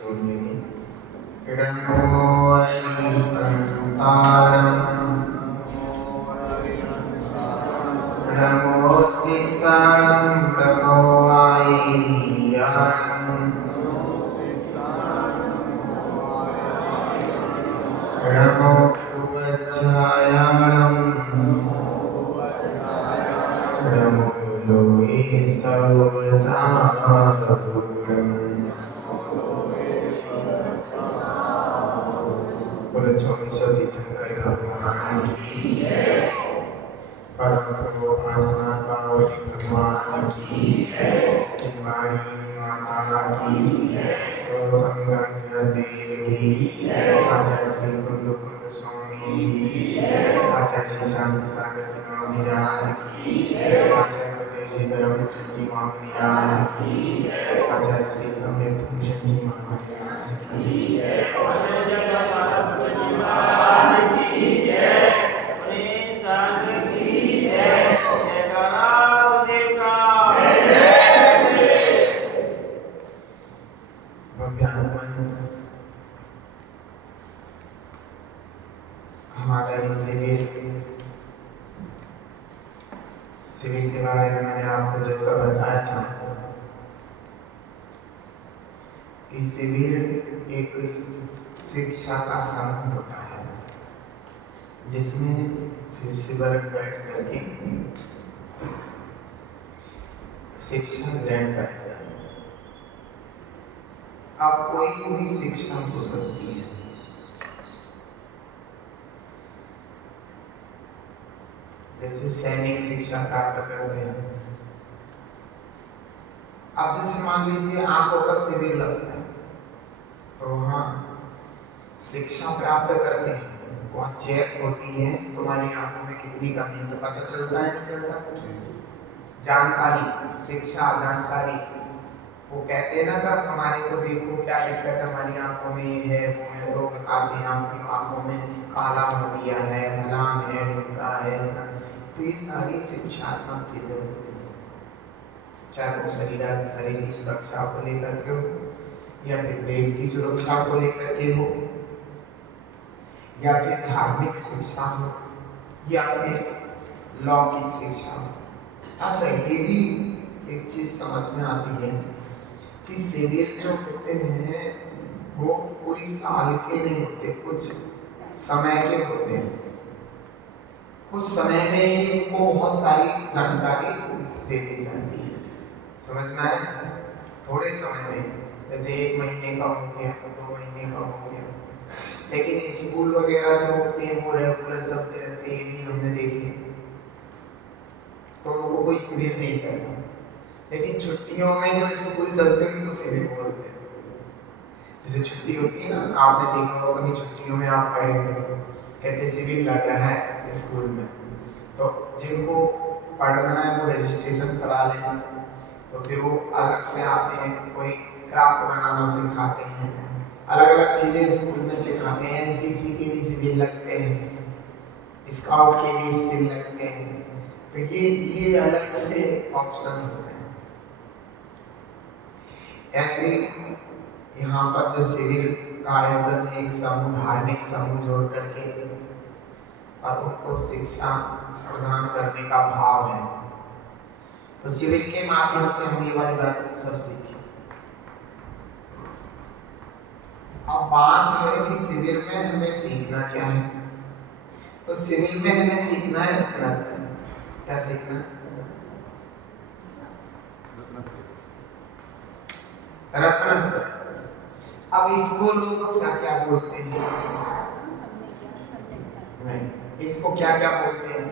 जोड़ लेंगे। इडमो अरिहंताणं नमो सिद्धाणं नमो आयिर्याणं नमो वज्रायाणं नमो लोहे सर्वसारूढम्। बोलो चौबीसों तीर्थंकर भगवान की, परम प्रभु आसनाथ बावली भगवान की, चिन्माणी माता की, गौतम गंधर्व देव की, आचार्य श्री कुंद कुंद स्वामी की, आचार्य श्री शांति सागर जी महाराज की, आचार्य गुरुदेव श्री धर्मभूषण जी महाराज की, आचार्य श्री संवेद भूषण जी महाराज की, हमारा ये शिविर के बारे में मैंने आपको जैसा बताया था कि शिविर एक शिक्षा का समूह होता है जिसमें शिष्य वर्ग बैठ करके शिक्षा ग्रहण करते हैं। अब कोई भी शिक्षा हो सकती है, जैसे सैनिक शिक्षा प्राप्त करते हैं। अब जैसे मान लीजिए आंखों का शिविर लगता है तो वहाँ शिक्षा प्राप्त करते हैं, वहाँ चेक होती है तुम्हारी आंखों में कितनी कमी है, तो पता चलता है नहीं चलता? जानकारी, शिक्षा जानकारी, वो कहते हैं ना कि हमारे को देखो क्या दिक्कत हमारी आंखों में ये है वो है, तो बताते हैं आपकी आंखों में काला हो गया है, ढलान है, ढुका है। तो ये सारी शिक्षात्मक चीजें होती हैं, चाहे वो शरीर की सुरक्षा को लेकर के हो, या फिर देश की सुरक्षा को लेकर के हो, या फिर धार्मिक शिक्षा हो, या फिर लौकिक शिक्षा हो। अच्छा, ये भी एक चीज समझ में आती है कि शिविर जो होते हैं वो पूरी साल के नहीं होते, कुछ समय के होते हैं। कुछ समय में ही उनको बहुत सारी जानकारी दे दी जाती है, समझ में आया? थोड़े समय में, जैसे 1 महीने का हो गया, 2 महीने का हो गया। लेकिन स्कूल वगैरह जो होते हैं वो रेगुलर चलते रहते हैं, ये भी हमने देखे, तो उनको कोई शिविर नहीं करता। लेकिन छुट्टियों में जो स्कूल चलते हैं उनको शिविर बोलते हैं। जैसे छुट्टी होती है ना, आपने देखा होगा अपनी छुट्टियों में आप खड़े हो कहते शिविर लग रहा है स्कूल में, तो जिनको पढ़ना है वो रजिस्ट्रेशन करा लें, तो फिर वो अलग से आते हैं, कोई क्राफ्ट बनाना सिखाते हैं, अलग अलग चीज़ें स्कूल में सिखाते हैं। एनसीसी के भी शिविर लगते हैं, स्काउट के भी शिविर लगते हैं, तो ये अलग से ऑप्शन होते हैं। ऐसे यहाँ पर जो शिविर का आयोजन है, एक समूह, धार्मिक समूह जोड़ करके और उनको शिक्षा प्रदान करने का भाव है, तो शिविर के माध्यम से हम ये वाली बात सब सीखे। अब बात यह है कि शिविर में हमें सीखना क्या है, तो शिविर में हमें सीखना है रत्नत्रय। क्या सीखना है? रत्नत्रय। अब इसको लोग क्या क्या बोलते हैं? नहीं, इसको क्या क्या बोलते हैं?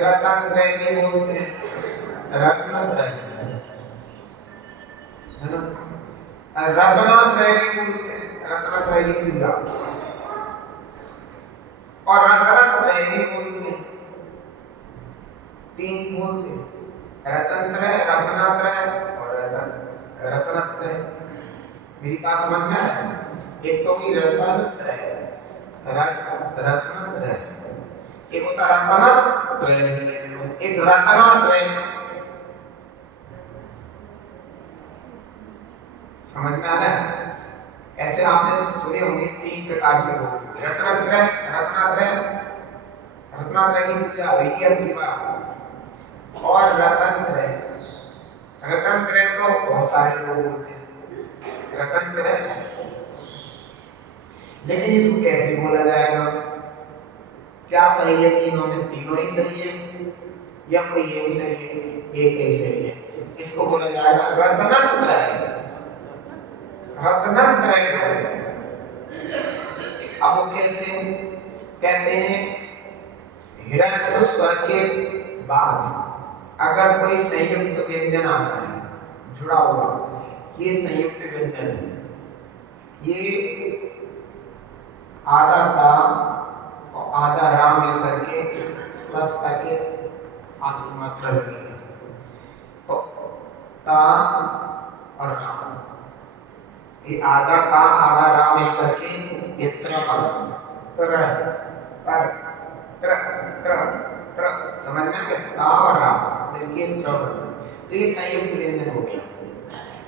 रत्नत्रय भी बोलते हैं, रत्नत्रय है ना, रत्नत्रय भी बोलते हैं, रत्नत्रय की पूजा, और रत्नत्रय भी बोलते हैं, 3 बोलते हैं, रत्नत्रय, रत्नत्रय और रत्नत्रय। मेरी बात समझ में आया? एक तो ही रत्नत्रय, रत्नत्रय, एक होता रत्नत्रय, एक रत्नत्रय। समझ में आ रहा है? ऐसे आपने सुने होंगे 3 प्रकार से बोलते हैं। रत्नात्रय, रत्नात्रय, रत्नात्रय की पूजा हुई है अब की बार। और रतनत्रय, रतनत्रय तो बहुत सारे लोग बोलते हैं रतनत्रय, लेकिन इसको कैसे बोला जाएगा? क्या सही है? तीनों में तीनों ही सही है या कोई एक सही है? एक ही सही है। इसको बोला जाएगा रत्नत्रय, रत्नत्रय बोला जाएगा। अब वो कैसे कहते हैं? हिरस्व स्वर के बाद अगर कोई संयुक्त व्यंजन आता है जुड़ा हुआ, ये संयुक्त व्यंजन है, ये आधा ता और आधा रा मिलकर के प्लस करके आपकी मात्रा लगी है, तो ता और रा, ये आधा ता आधा रा मिलकर के ये त्र बना, त्र तर त्र त्र त्र, समझ में आ गया? ता और रा मिलके त्र बना, तो ये संयुक्त व्यंजन हो गया।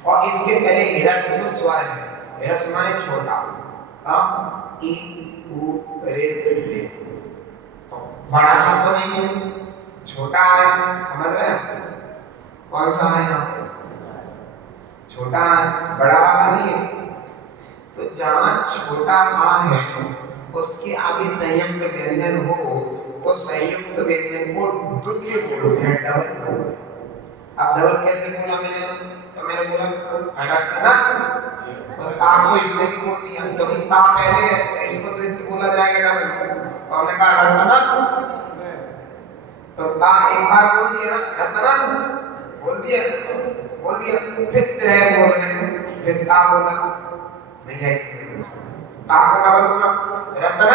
और इसके पहले हिरस्व स्वर है, हिरस्व माने छोटा, अ ई उ रे ले, तो बड़ा तो नहीं है, छोटा है, समझ रहे हैं? कौन सा है यहाँ? छोटा है, बड़ा वाला नहीं है। तो जहाँ छोटा आ है उसके आगे संयुक्त व्यंजन हो तो संयुक्त व्यंजन को द्वितीय बोलते हैं, डबल बोलते हैं। अब डबल कैसे बोला मैंने? तो मैंने बोला रत्न, तो ता को इसमें भी बोल दिया क्योंकि ता पहले है, तो इसको द्वितीय बोला जाएगा डबल। तो हमने कहा रत्न, तो ता एक बार बोल दिया ना, रत्न बोल दिया, बोल दिया, फिर त्रय बोल रहे हैं, फिर ता बोला नहीं है, इसमें ता को डबल बोला, रत्न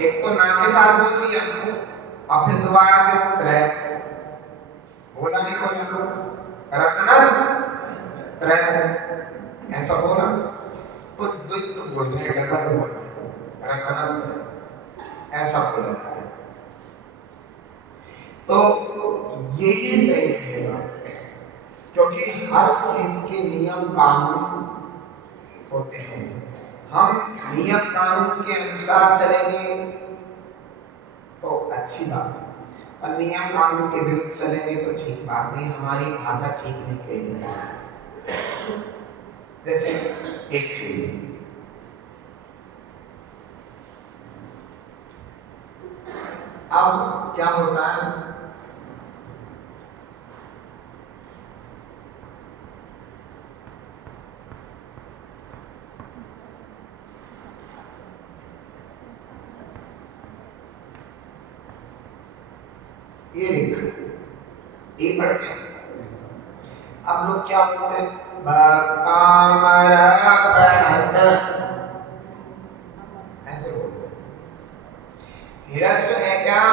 एक तो ना के साथ बोल दिया और फिर दोबारा से त्रय बोला, नहीं बोला रत्न त्रय ऐसा बोला, तो द्वित्व बोल रहे हैं, डबल बोल रहे हैं, रत्न ऐसा बोला जाता है। तो यही सही है, क्योंकि हर चीज के नियम कानून होते हैं। हम नियम कानून के अनुसार चलेंगे तो अच्छी बात है, और नियम कानून के विरुद्ध चलेंगे तो ठीक बात नहीं, हमारी भाषा ठीक नहीं कहेगी। जैसे एक चीज, अब क्या होता है, ये लिख ये पढ़ते हैं। अब लोग क्या बोलते हैं? बकामर प्रणत, ऐसे बोलते हैं। हिरस्व है क्या?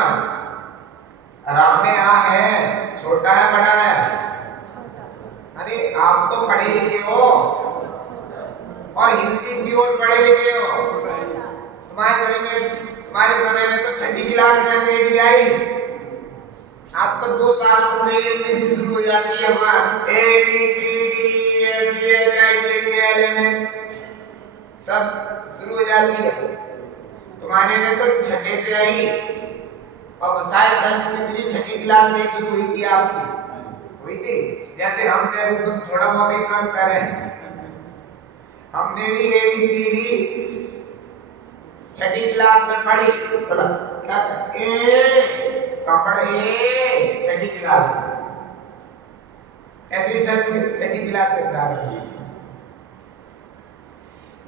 राम में आ है, छोटा है बड़ा है? अरे आप तो पढ़े लिखे हो और हिंदी भी और पढ़े लिखे हो, तुम्हारे समय में तो छठी क्लास में अंग्रेजी आई, आप तो 2 साल से अंग्रेजी शुरू हो जाती है, A B C D F G H I J K L M N सब शुरू हो जाती है। तुम्हारे में तो छठे से आई, और शायद संस्कृत भी छठी क्लास से शुरू हुई थी, आपकी हुई थी। जैसे हम थे तो तुम थोड़ा बहुत ही काम करे, हमने भी ए बी सी डी छठी क्लास में पढ़ी, बोला क्या ए छठी क्लास, ऐसी संस्कृत छठी क्लास से प्रारंभ हुई।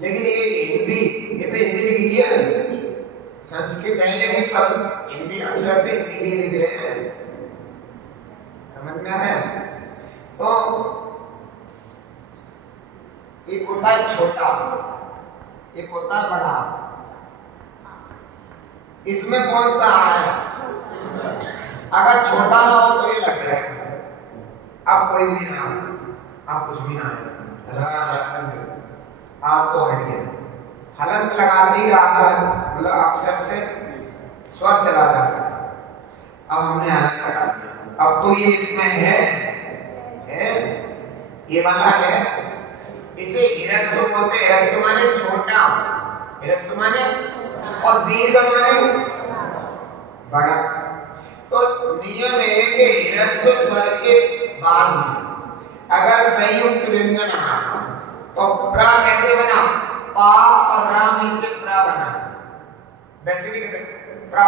लेकिन ये हिंदी, ये तो हिंदी लिखी है, संस्कृत है लेकिन सब हिंदी अक्षर से हिंदी लिख रहे हैं, समझ में आ रहा है? तो एक होता है छोटा, एक होता है बड़ा, इसमें कौन सा है? अगर छोटा हो तो ये लग जाएगा, अब कोई भी ना, अब कुछ भी ना है, आ तो हट गया, हलंत लगाते ही आधा मतलब अक्षर से स्वर चला जाता है। अब हमने हलंत हटा दिया, अब तो ये इसमें है ये वाला है, इसे हिरस्व बोलते हैं। हिरस्व माने छोटा, हिरस्व माने, और दीर्घ माने बड़ा। तो नियम है कि हिरस्व स्वर के बाद में अगर संयुक्त व्यंजन आया तो प्र कैसे बना, पा और रा मिलके प्र बना, वैसे भी कहते प्र,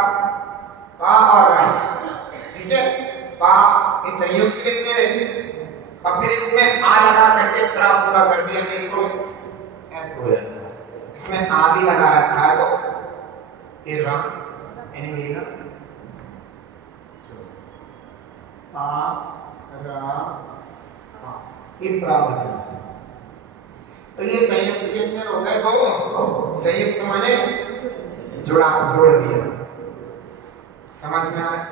पा और रा, ठीक है। पा इस संयुक्त व्यंजन है और फिर इसमें आ लगा करके प्र पूरा कर दिया, नहीं तो ऐसे हो जाता है। इसमें आ भी लगा रखा है तो इरा यानी मिलेगा आ रा इप्रा बना। तो ये संयुक्त व्यंजन हो गए दो। संयुक्त माने जोड़ दिया। समझ में आ रहा है?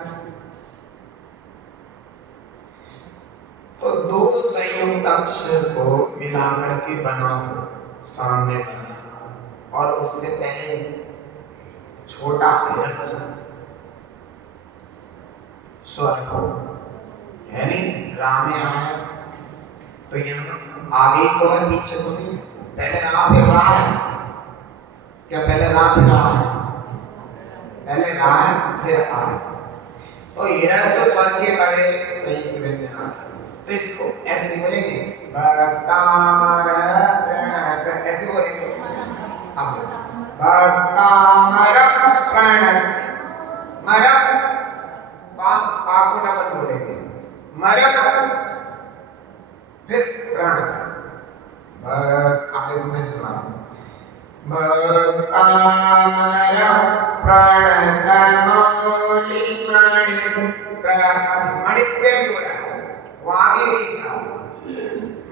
तो दो संयुक्त अक्षर को मिलाकर के बना हो, सामने बना, और उससे पहले छोटा ह्रस्व स्वर हो, यानी रा में आया तो यहाँ आगे तो है पीछे तो नहीं, पहले रा फिर रा है क्या, पहले रा फिर रा है, पहले रा है फिर आ है। तो ह्रस्व स्वर के पहले संयुक्त व्यंजन आ, तो इसको ऐसे नहीं बोलेंगे भक्तामर प्रणत, ऐसे बोलेंगे। अब भक्तामर प्रणत, मरक पा को डबल बोलेंगे, मरक फिर प्रण। आप देखो मैं सुना भक्तामर प्रणत मौलि मणि, मणि पे भी हो रहा है वो आगे ही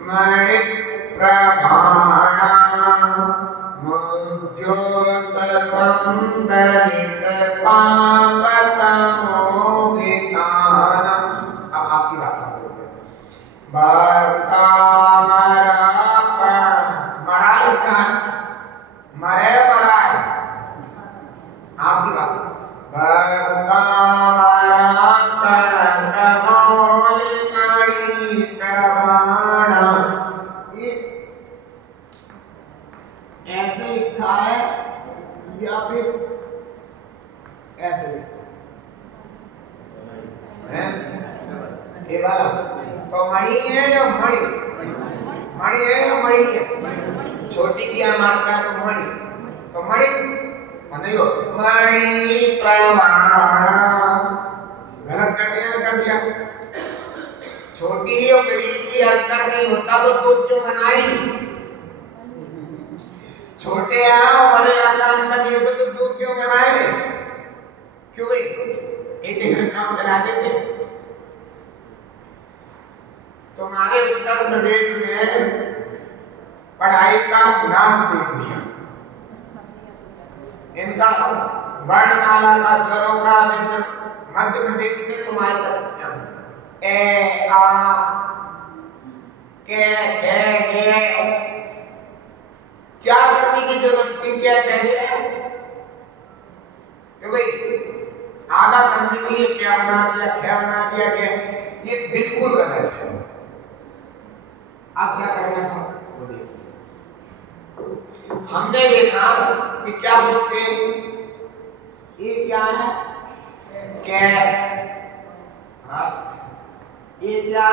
मणि प्रभाण मुद्योतकं दलित पापतमो वितानम। अब आपकी भाषा बोलते हैं मराई का मरे मराई, आपकी भाषा ऐसे लिखा है या फिर ऐसे लिखा है? ये वाला तो मणि है या मणि, मणि है या मणि है, छोटी की मात्रा है तो मणि, तो मणि नहीं हो मणि प्रमाण, गलत कर दिया ना, कर दिया। छोटी और बड़ी की अंतर नहीं होता तो क्यों बनाई, छोटे और बड़े का अंतर नहीं होता तो दो क्यों बनाए, क्यों भाई एक ही काम चला देते। तुम्हारे उत्तर प्रदेश में पढ़ाई का नाश कर दिया, इनका वर्णमाला का स्वरों का मध्य प्रदेश में तुम्हारी तरफ ए आ के खे गे, क्या करने की जरूरत थी, क्या कह दिया कि भाई आधा करने के लिए क्या बना दिया, क्या बना दिया, क्या, ये बिल्कुल गलत है। अब क्या करना था वो देखो, हमने देखा कि क्या बोलते हैं, ये क्या है क्या, ये क्या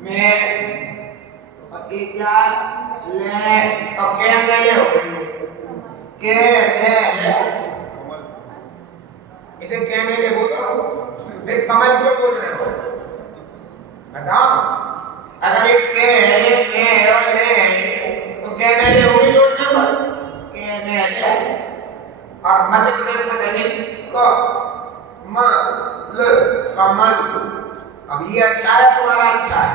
मैं, और ये क्या ले, तो क्या मेले हो गई, के मेले, इसे क्या मेले बोलो, फिर कमल क्यों बोल रहे हो बताओ। अगर ये के है और ले तो क्या मेले हो गई जोड़ने पर, के मेले। और मध्य प्रदेश में कहने को म ल कमल, अब ये अच्छा है तुम्हारा अच्छा है,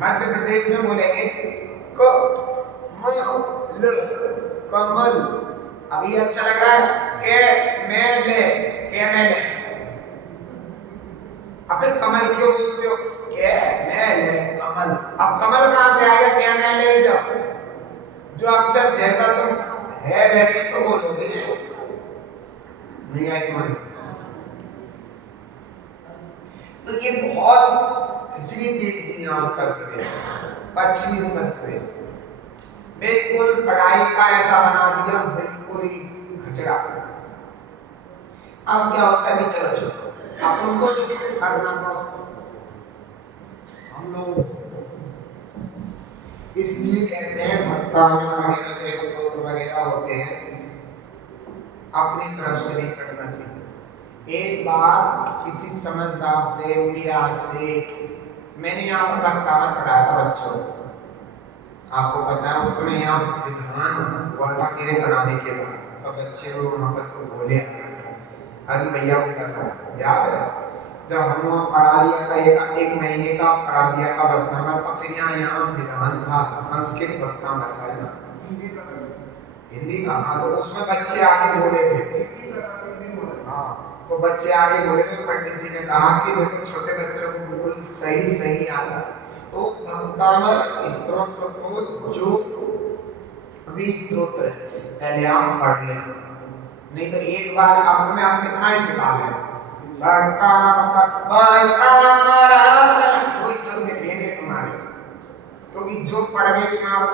मध्य प्रदेश में बोलेंगे को म ल कमल, अब ये अच्छा लग रहा है के मेले, के मेले। अब फिर कमल क्यों बोलते हो, के मेले कमल, अब कमल कहां से आएगा, के मेले जाओ, जो अक्षर जैसा तुम है वैसे तो बोलोगे, नहीं ऐसे समझ। तो ये बहुत खिचड़ी पीट दी यहाँ उत्तर प्रदेश, पश्चिमी उत्तर प्रदेश, बिल्कुल पढ़ाई का ऐसा बना दिया, बिल्कुल ही खचड़ा। अब क्या होता है कि चलो छोड़ो, अब उनको जो करना था हम लोग, इसलिए कहते हैं भक्तामृत वगैरह जो स्तोत्र वगैरह होते हैं अपनी तरफ से नहीं पढ़ना चाहिए। एक बार किसी समझदार से, मिराज से मैंने यहाँ पर भक्तामृत पढ़ाया था बच्चों को। आपको पता है उस समय यहाँ विधान हुआ था मेरे पढ़ाने के बाद, तो बच्चे लोग वहाँ पर बोले अरे भैया को कहता है याद है जब हम लोग पढ़ा लिया था एक महीने का पढ़ा दिया था भक्तामृत, तो फिर यहाँ विधान था संस्कृत भक्तामृत है ना, हिंदी का। हाँ तो उसमें बच्चे आके बोले थे, हाँ तो बच्चे आके बोले थे, पंडित जी ने कहा कि देखो छोटे बच्चों को बिल्कुल सही सही आता, तो भक्तामृत स्तोत्र को जो अभी स्तोत्र पहले आप पढ़ लें, नहीं तो एक बार अब तुम्हें हम कितना ही सिखा लें कोई सब निकलेंगे तुम्हारे, क्योंकि जो पढ़ गए दिमाग।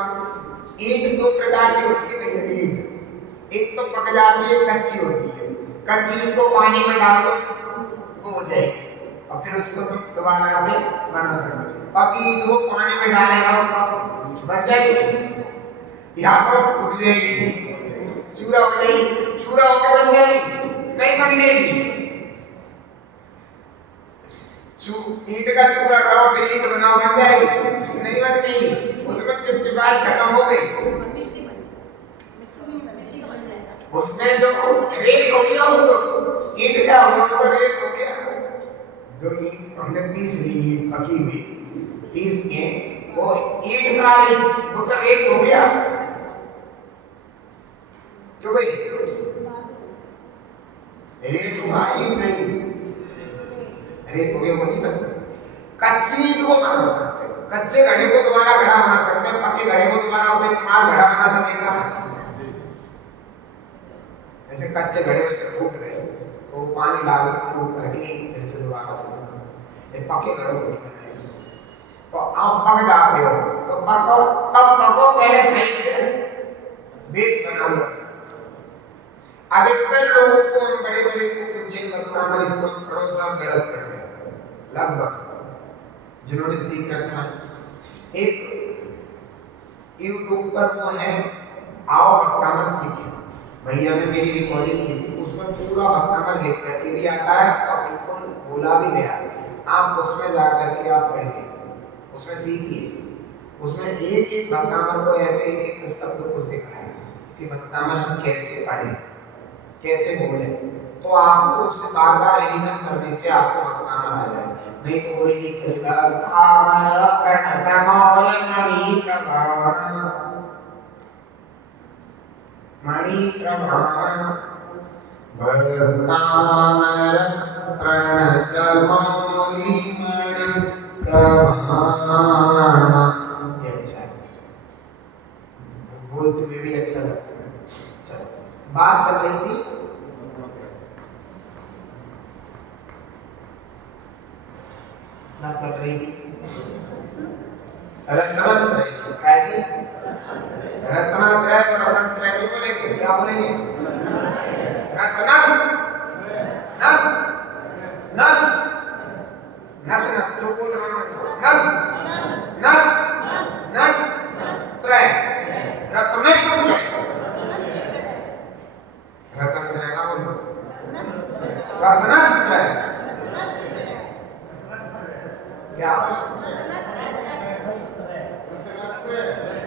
ईंट दो प्रकार की होती है, एक तो पक जाती है, कच्ची होती है, कच्ची को पानी में डालो वो हो जाएगी और फिर उसको तुम दोबारा से बना सकते। बाकी दो पानी में डाले रहो बन जाएगी, यहाँ पर उठ जाएगी, चूरा हो जाएगी, चूरा होकर बन जाएगी, नहीं बन जाएगी। ईंट का चूरा करो फिर ईंट बनाओ बन जाएगी, नहीं बनती, उसमें चिपचिपाहट खत्म हो गई, उसमें जो रेत हो गया वो तो ईंट क्या हो गया, वो तो रेत हो गया। जो ईंट हमने पीस ली पकी हुई, पीस के वो ईंट का वो तो रेत हो गया। क्यों भाई रेत हुआ ईंट नहीं, रेत हो गया वो नहीं बन सकता। कच्ची ईंट को बना सकते, कच्चे घड़े को दोबारा घड़ा बना सकते हैं, पक्के घड़े को दोबारा अपने माल घड़ा बनाते देखा है। जैसे कच्चे घड़े उसके टूट गए तो पानी डाल टूट करके फिर से दोबारा से बना सकते हैं, पक्के घड़ों को नहीं बनाएंगे। तो आप पक जाते हो तो पको, तब पको पहले सही से बेस बना लो। अधिकतर लोगों को हम बड़े बड़े कुछ भक्तामृत स्तोत्र पढ़ो सब गलत करते हैं, लगभग जिन्होंने सीख रखा है। एक यूट्यूब पर वो है आओ भक्तामृत सीखें, भैया ने मेरी रिकॉर्डिंग की थी, उसमें पूरा भक्तामृत लिख करके भी आता है और बिल्कुल बोला भी गया, आप उसमें जा करके आप पढ़िए, उसमें सीखिए, उसमें एक एक भक्तामृत को ऐसे एक एक शब्द को सिखाए कि भक्तामृत हम कैसे पढ़ें, कैसे बोले, तो आपको उसे बार बार रिवीजन करने से आपको भक्तामृत आ जाए। नहीं तो वही नहीं चलेगा मणि प्रभाण भक्तामृत प्रणत मौलि मणि प्रभाण, ये अच्छा है, बोलते हुए भी अच्छा लगता है। चलो बात चल रही थी क्या चल रही थी, रत्नत्रय क्या थी, रत्नत्रय और रत्नत्रय नहीं बोलेंगे, क्या बोलेंगे, रत्नम नम नम नत नत, जो बोल रहा हूं नम नम नम त्रय, रत्नत्रय, रत्नत्रय का बोलो, रत्नत्रय क्या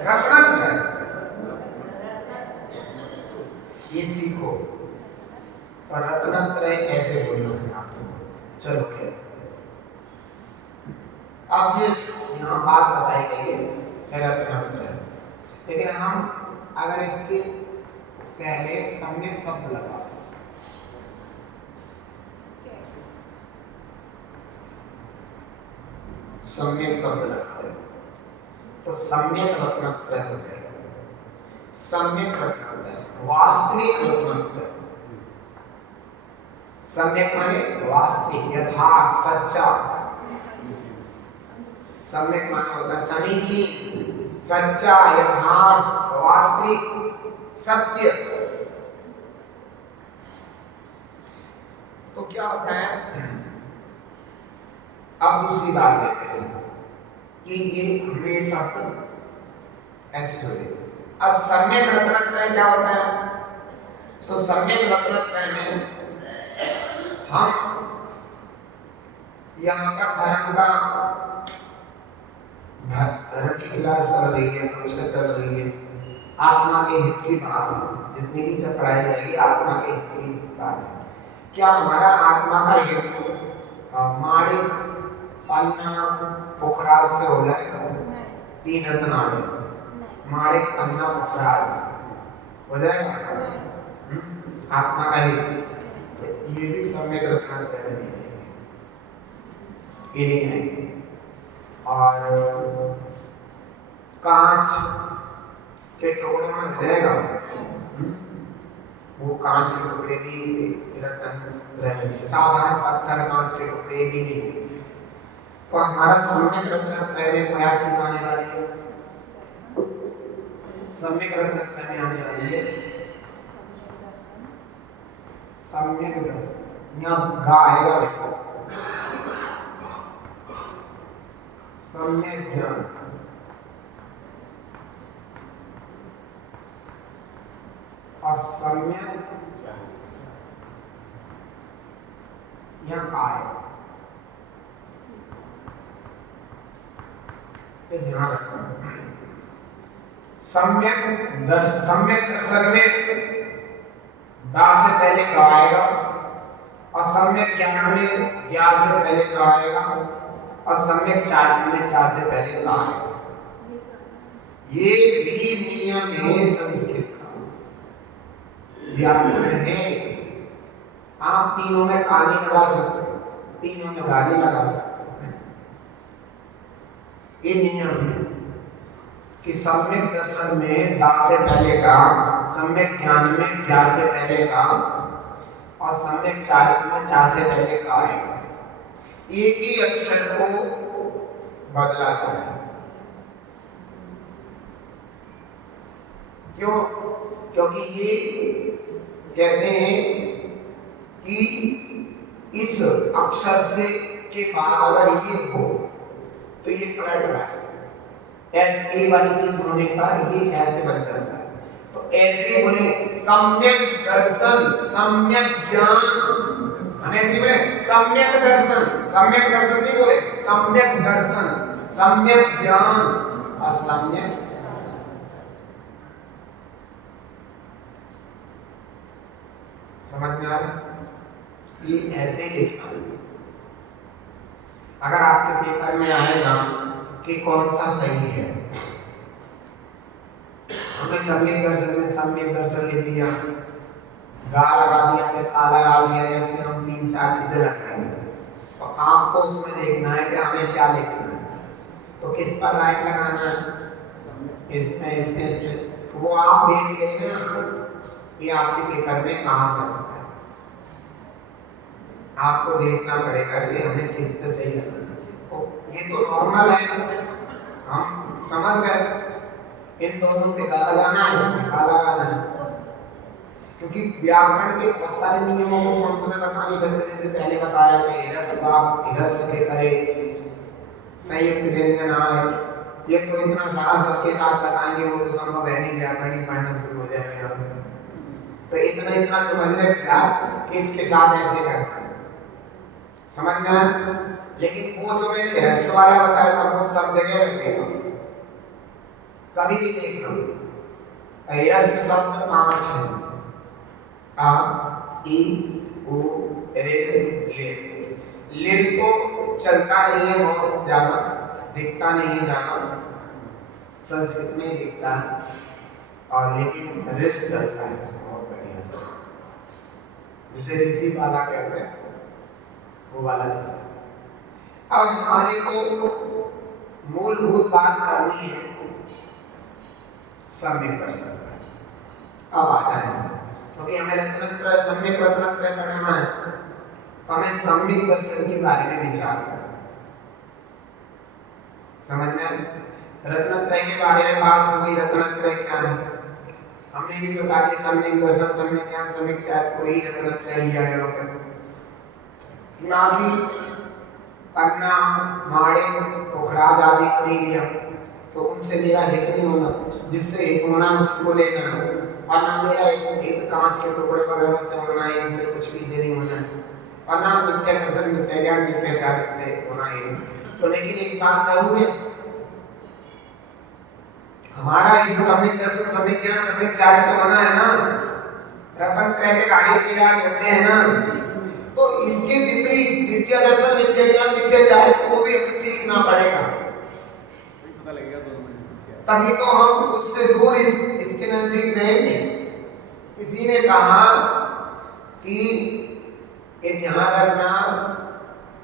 रत्नत्रय, ये सीखो। तो रत्नत्रय कैसे बोलोगे आपको, चलो क्या अब जी यहाँ बात बताई गई है रत्नत्रय, लेकिन हम अगर इसके पहले सम्यक शब्द लगा, सम्यक शब्द लगाते तो सम्यक रत्नत्रय हो जाएगा। सम्यक रत्नत्रय, वास्तविक रत्नत्रय, सम्यक माने वास्तविक, यथार्थ, सच्चा, सम्यक माने होता है समीचीन, सच्चा, यथार्थ, वास्तविक, सत्य। तो क्या होता है, अब दूसरी बात लेते हैं कि ये हमें शब्द ऐसे जोड़े। अब सम्यक रत्नत्रय क्या होता है? तो सम्यक रत्नत्रय में हम यहाँ पर धर्म की क्लास चल रही है, कक्षा चल रही है, आत्मा के हित की बात है। जितनी भी जब पढ़ाई जाएगी आत्मा के हित की बात है। क्या हमारा आत्मा का हित माणिक, पन्ना, पुखराज से हो जाएगा? तीन रत्न माणिक, पन्ना, पुखराज हो जाएगा? आत्मा का हित तो ये भी सम्यक रत्नत्रय में ये नहीं आएंगे। और कांच के टुकड़े में हो जाएगा, वो कांच के टुकड़े भी रत्नत्रय में, साधारण पत्थर कांच के टुकड़े भी नहीं। तो हमारा सम्यक रत्नत्रय में क्या चीज आने वाली है? सम्यक रत्नत्रय में आने वाली है सम्यक दर्शन। यहाँ गा आएगा देखो, सम्यक ज्ञान। असम्यक यहाँ का है, ये ध्यान रखना। सम्यक दर्शन में दा से पहले का आएगा, असम्यक ज्ञान में ज्ञा से पहले का आएगा, और सम्यक चारित्र में चा से पहले का आएगा। ये भी नियम है संस्कृत का, व्याकरण है। आप तीनों में कानी लगा सकते हो, तीनों में गाली लगा सकते हो। ये नियम है कि सम्यक दर्शन में दा से पहले का, सम्यक ज्ञान में ज्ञा से पहले का, और सम्यक चारित्र में चा से पहले का आएगा। एक ही अक्षर को बदला जाता है। क्यों? क्योंकि ये कहते हैं कि इस अक्षर से के बाद अगर ये हो तो ये पलट रहा है। एस ए वाली चीज होने पर ये ऐसे बन जाता है। तो ऐसे बोले सम्यक दर्शन, सम्यक ज्ञान, हमें में सम्यक दर्शन नहीं बोले, सम्यक दर्शन, सम्यक ज्ञान, असम्यक। समझ में आ रहा? ये ऐसे ही लिखना है। अगर आपके पेपर में आएगा कि कौन सा सही है, हमें सम्यक दर्शन में सम्यक दर्शन लिख दिया, गा लगा दिया, फिर का लगा दिया, ऐसे हम 3-4 चीजें लगाएंगे। तो आपको उसमें देखना है कि हमें क्या लिखना है। तो किस पर राइट लगाना है? इसमें तो वो आप देख लेना कि आपके पेपर में कहाँ से होता है। आपको देखना पड़ेगा कि हमें किस पे सही लगाना है। तो ये तो नॉर्मल है, हम समझ गए। इन दोनों पे गा लगाना है, इसमें गा लगाना है। क्योंकि व्याकरण के बहुत सारे नियमों को हम तुम्हें बता नहीं सकते। जैसे पहले बता रहे थे हिरस्व के परे संयुक्त व्यंजन आए, ये तो इतना सारा सबके साथ बताएंगे वो तो संभव है नहीं, व्याकरण पढ़ना शुरू हो जाएगा। तो इतना समझने का कि इसके साथ ऐसे करना समझ में। लेकिन वो जो मैंने हिरस्व वाला बताया था वो सब जगह लगेगा, कभी भी देख लो। हिरस्व शब्द 5 है, आ, ई, उ, रे, ले। लिर तो चलता नहीं है बहुत ज्यादा, दिखता नहीं है ज्यादा, संस्कृत में ही दिखता है, और लेकिन रिर चलता है बहुत बढ़िया से, जिसे ऋषि वाला कहते हैं वो वाला चलता है। अब हमारे को मूलभूत बात करनी है सम्यक दर्शन। अब आ जाए क्योंकि हमें रत्नत्रय, सम्यक रत्नत्रय पढ़ना है, तो हमें सम्यक दर्शन के बारे में विचार करना। समझ में आया? रत्नत्रय के बारे में बात हो गई। रत्नत्रय क्या है हमने भी बता दिया, सम्यक दर्शन, सम्यक ज्ञान, सम्यक चारित्र को ही रत्नत्रय लिया है यहाँ पर। नाभि, पन्ना, माड़े, पोखराज आदि को नहीं लिया, तो उनसे मेरा हित नहीं होना, जिससे हित होना उसको लेना, और ना मेरा हित कांच के टुकड़े वगैरह से होना है, इनसे कुछ भी से नहीं होना है, और ना मिथ्या दर्शन, मिथ्या ज्ञान, मिथ्या चारित्र से होना है। तो लेकिन एक बात जरूर है, हमारा हित सम्यक दर्शन, सम्यक ज्ञान, सम्यक चारित्र से होना है ना, रत्नत्रय के गाड़ी विराज होते हैं ना, तो इसके विपरीत मिथ्या दर्शन, मिथ्या ज्ञान, मिथ्या चारित्र को भी हमें सीखना पड़ेगा, पता लगेगा दोनों में। तभी तो हम उससे दूर इसके नजदीक रहेंगे। किसी ने कहा कि ये ध्यान रखना,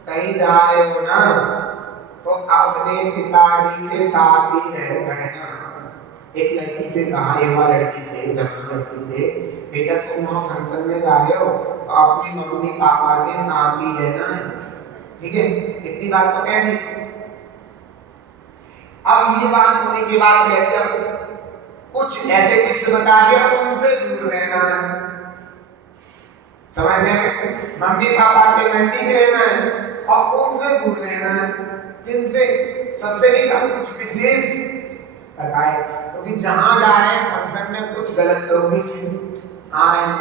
कहीं जा रहे हो ना तो अपने पिताजी के साथ ही रहना। एक लड़की से कहा, युवा लड़की से, जवान लड़की से, बेटा तुम वहाँ फंक्शन में जा रहे हो तो अपनी मम्मी पापा के साथ ही रहना है, ठीक है? इतनी बात तो कह दी। अब ये बात होने के बाद कह दिया, कुछ ऐसे टिप्स बता दिया तो उनसे दूर रहना है, समझ में? मम्मी पापा के नजदीक रहना है और उनसे दूर रहना है। जिनसे सबसे नहीं कहा, कुछ विशेष बताए, क्योंकि जहां जा रहे हैं फंक्शन में कुछ गलत लोग भी आ रहे हैं,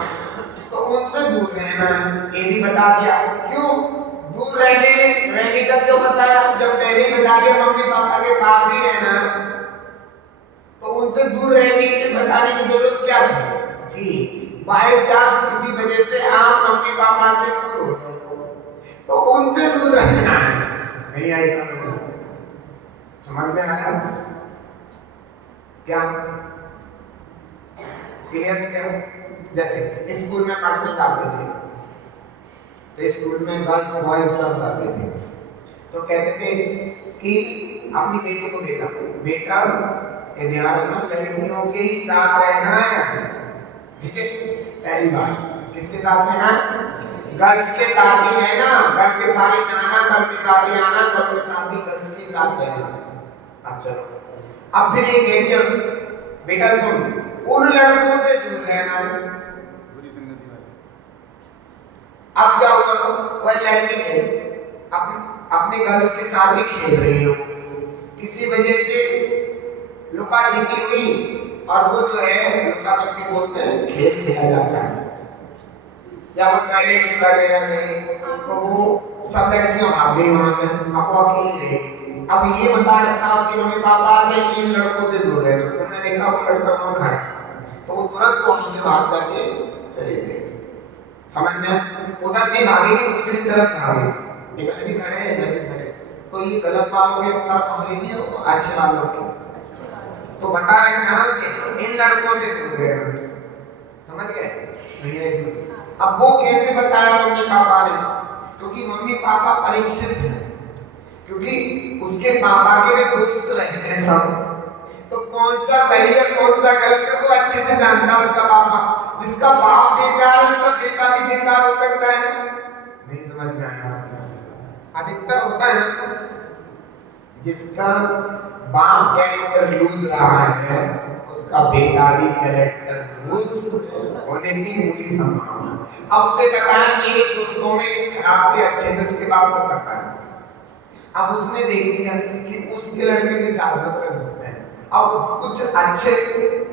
तो उनसे दूर रहना है, ये भी बता दिया। क्यों दूर रहने का क्यों बताया? जब पहले ही बता दिया मम्मी पापा के पास ही रहना, तो उनसे दूर रहने के बताने की जरूरत क्या थी? बाय चांस किसी वजह से आप मम्मी पापा से दूर हो जाए तो उनसे दूर रहना है। नहीं आई समझ में आया क्या? क्लियर क्या? जैसे स्कूल में पढ़ने जाते थे तो स्कूल में गर्ल्स बॉयज सब जाते थे, तो कहते थे कि अपनी बेटी को भेजा, बेटा ये ध्यान रखना लड़कियों के ही साथ रहना है, ठीक है? पहली बात किसके साथ रहना? गर्ल्स के साथ ही रहना, घर के साथ ही जाना, घर के साथ ही आना, घर के साथ ही गर्ल्स के साथ रहना। अब चलो, अब फिर ये कह दिया बेटा सुन, उन लड़कों से दूर रहना है। अब क्या होगा? वह लड़के थे अपने गर्ल्स के साथ ही खेल रही हो, किसी वजह से लुका छिपी हुई, और वो जो है लुका छिपी बोलते हैं, खेल खेला जाता है, या वो टॉयलेट्स वगैरह गए तो वो सब लड़कियां भाग गई वहां से, अब वो अकेली रह गई। अब ये बता रखा उसके मम्मी पापा से इन लड़कों से दूर रहना, उन्होंने देखा वो लड़का वहां खड़ा तो वो तुरंत वहां से भाग करके चले गए, समझ में? उधर नहीं भागेगी, दूसरी तरफ भागेगी, इधर भी खड़े हैं, इधर भी खड़े, तो ये गलत वालों के तरफ भागेंगे, अच्छे वालों के। तो बता रखा ना उसके इन लड़कों से दूर रहना, समझ गए? नहीं है। अब वो कैसे बताया मम्मी पापा ने? क्योंकि मम्मी पापा परीक्षित हैं, क्योंकि उसके पापा के भी दोस्त रहे हैं सब, तो कौन सा सही है कौन सा गलत है वो अच्छे से जानता है उसका पापा। जिसका बाप बेकार है उसका बेटा भी बेकार हो सकता है ना? नहीं समझ में आया? अधिकतर होता है ना, जिसका बाप कैरेक्टर लूज रहा है उसका बेटा भी कैरेक्टर लूज होने की पूरी संभावना। अब उसे पता है मेरे दोस्तों में आपके अच्छे तो उसके बाप को पता है, अब उसने देख लिया कि उसके लड़के के साथ मतलब होता है, अब कुछ अच्छे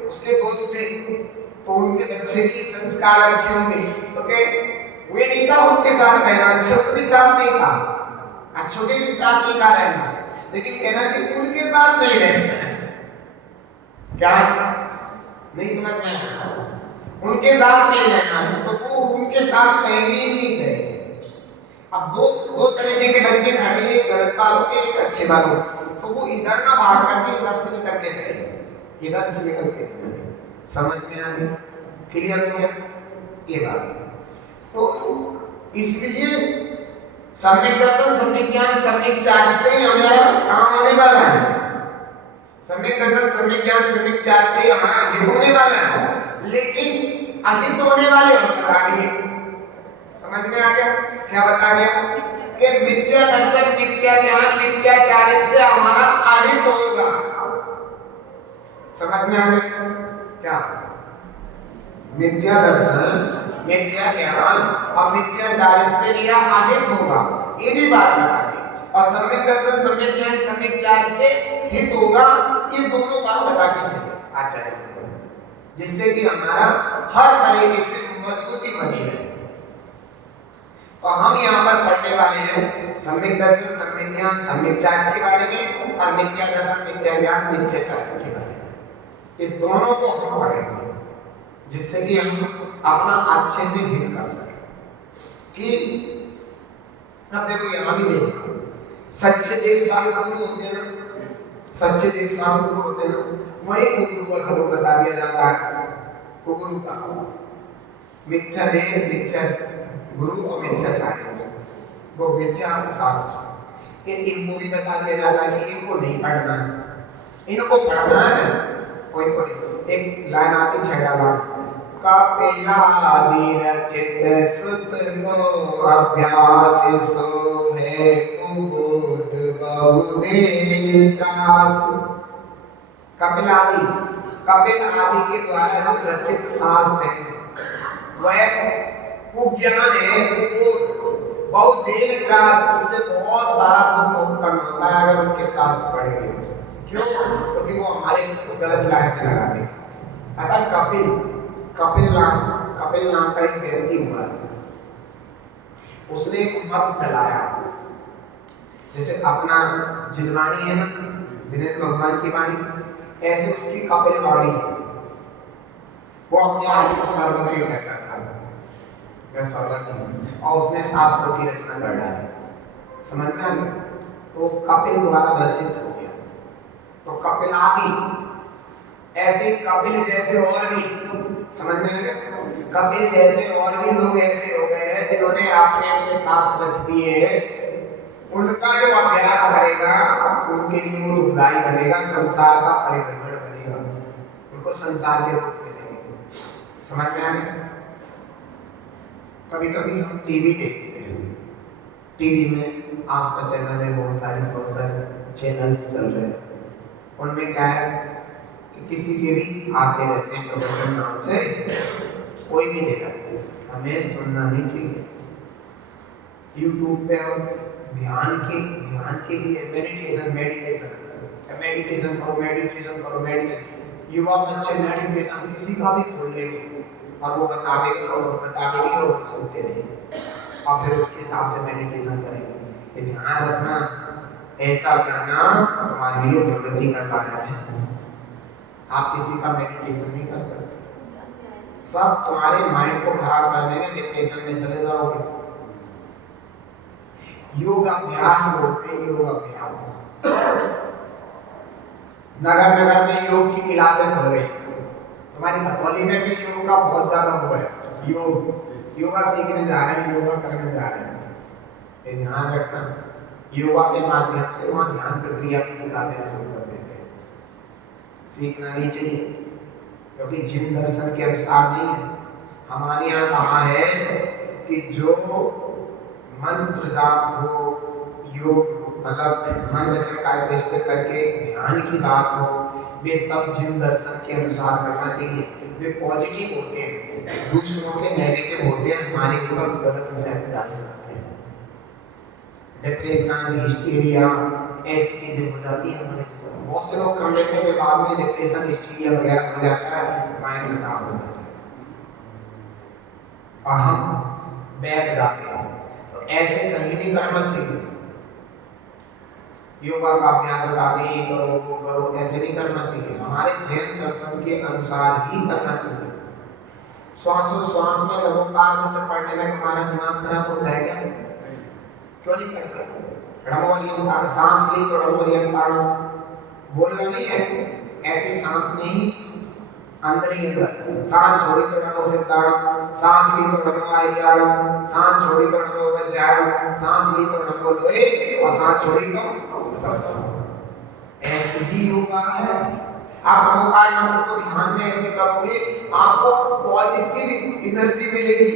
उसके दोस्त थे तो उनके बच्चे भी संस्कार अच्छे होंगे, तो के वे नहीं था उनके साथ रहना, अच्छों के भी साथ नहीं था, अच्छों के भी साथ नहीं था रहना, लेकिन कहना कि उनके साथ नहीं रहना। क्या नहीं समझ में आया? उनके साथ नहीं रहना है तो वो उनके साथ कहीं भी नहीं जाएगा। अब दो तरीके के बच्चे खड़े हैं, गलत वालों के, एक अच्छे वालों, तो वो इधर ना भाग करके इधर से निकल के गए, इधर से निकल के गए। समझ में आ गई? क्लियर हो गया ये बात? तो इसलिए सम्यक दर्शन, सम्यक ज्ञान, सम्यक चारित्र से हमारा काम होने वाला है। सम्यक दर्शन, सम्यक ज्ञान, सम्यक चारित्र से हमारा हित होने वाला है, लेकिन अहित होने वाले हम बता दिए। समझ में आ गया? क्या बता गया? कि मिथ्या दर्शन, मिथ्या ज्ञान, मिथ्याचार्य से हमारा अहित होगा। समझ में आ गया क्या? मिथ्या दर्शन, मिथ्या ज्ञान और मिथ्याचार्य से मेरा अहित होगा, ये भी बात बता दी। और सम्यक दर्शन, सम्यक ज्ञान, सम्यक चार्य से हित होगा, ये दोनों बात बता के चले आचार्य, जिससे कि हमारा हर तरीके से मजबूती बनी रहे। तो हम यहाँ पर पढ़ने वाले हैं सम्यक दर्शन, सम्यक ज्ञान, सम्यक चार्य के बारे में, और मिथ्या दर्शन, मिथ्या ज्ञान, मिथ्याचार्य के बारे में। ये दोनों को हम पढ़ेंगे, जिससे कि हम अपना अच्छे से हित कर सकें। कि अब देखो यहाँ भी देखो, सच्चे देव शास्त्र गुरु होते हैं ना, सच्चे देव शास्त्र गुरु होते हैं ना, वही गुरु का स्वरूप बता दिया जाता है। गुरु का मिथ्या देव, मिथ्या गुरु और मिथ्याचार्य, वो मिथ्या शास्त्र, इनको भी बता दिया जाता है कि इनको नहीं पढ़ना है, इनको पढ़ना है, कोई को नहीं। एक लाइन आती छेड़ा, कपिलादि रचित सुत को अभ्यास सो है बोध बहुदेव त्रास। कपिल आदि के द्वारा जो रचित शास्त्र है वह कुज्ञान है, कुबोध, बहुत देर त्रास, उससे बहुत सारा दुख उत्पन्न होता है अगर उनके शास्त्र पढ़ेंगे। क्यों? क्योंकि वो हमारे को गलत लाइन में लगा देंगे। अतः कपिल नाम का एक व्यक्ति हुआ, उसने एक मत चलाया, जैसे अपना जिनवाणी है ना, जिनेन्द्र भगवान की वाणी, ऐसे उसकी कपिल वाणी है। वो अपने आप को सर्वज्ञ कहता था, मैं सर्वज्ञ, और उसने शास्त्रों की रचना कर डाली। समझ में आ गया? तो कपिल द्वारा रचित हो गया। तो कपिल आदि, ऐसे कपिल जैसे और भी, समझ में आ गया? कपिल जैसे और भी लोग ऐसे हो गए हैं जिन्होंने अपने अपने शास्त्र रच दिए। उनका जो अभ्यास करेगा उनके लिए वो दुखदायी बनेगा, संसार का परिभ्रमण बनेगा, उनको संसार के दुख मिलेंगे। समझ में आ गया? कभी कभी हम टीवी देखते हैं, टीवी में आस्था चैनल है, बहुत सारे चैनल्स चल रहे हैं। उनमें क्या है कि किसी के भी आते रहते हैं प्रवचन नाम से, कोई भी देगा, हमें सुनना नहीं चाहिए। यूट्यूब पे और ध्यान के लिए मेडिटेशन करो। युवा बच्चे मेडिटेशन किसी का भी खोल लेंगे और वो बतावेगी और सुनते रहेंगे, और फिर उसके हिसाब से मेडिटेशन करेंगे। ये ध्यान रखना, ऐसा करना तुम्हारे लिए दुर्गति का कारण है। आप किसी का मेडिटेशन नहीं कर सकते, सब तुम्हारे माइंड को खराब कर देंगे, डिप्रेशन में चले जाओगे। योग अभ्यास बोलते हैं, योग अभ्यास। नगर में योग की क्लासें खुल गई, तुम्हारी खतौली में भी योग का बहुत ज्यादा वो है। योगा सीखने जा रहे हैं, योगा करने जा रहे हैं। ये ध्यान रखना, योगा के माध्यम से वहाँ ध्यान प्रक्रिया भी सिखाते शुरू कर देते हैं। सीखना नहीं चाहिए, क्योंकि जिन दर्शन के अनुसार नहीं है। हमारे यहाँ कहा है कि जो मंत्र जाप हो, योग मतलब मन वचन काया दृष्टि करके ध्यान की बात हो, वे सब जिन दर्शन के अनुसार करना चाहिए। वे पॉजिटिव होते हैं, दूसरों के नेगेटिव होते हैं, हमारे ऊपर गलत इफेक्ट डाल सकते हैं। डिप्रेशन, हिस्टीरिया, ऐसी चीजें हो जाती हैं हमारे। बहुत से लोग कर लेने के बाद में डिप्रेशन, हिस्टीरिया वगैरह हो जाता है, माइंड खराब हो जाता है और हम बैठ जाते हैं। तो ऐसे कहीं नहीं करना चाहिए। योगा का अभ्यास बताते हैं, करो वो करो, ऐसे नहीं करना चाहिए। हमारे जैन दर्शन के अनुसार ही करना चाहिए। श्वासोश्वास में नमोकार मंत्र पढ़ने में तुम्हारा दिमाग खराब होता है क्या? क्यों नहीं करता? रमोरियंताण, सांस ली तो रमोरियंताण बोलना नहीं है, ऐसी सांस नहीं, अंदर ही अंदर। सांस छोड़ी तो नमो सिद्धाणम, सांस ली तो नमो आर्याणम, सांस छोड़ी तो नमो वज्राणम, सांस ली तो नमो लोहे, और सांस छोड़ी तो ऐसे ही योगा है। आप नमोकार मंत्र को ध्यान में ऐसे करोगे, आपको पॉजिटिव एनर्जी मिलेगी।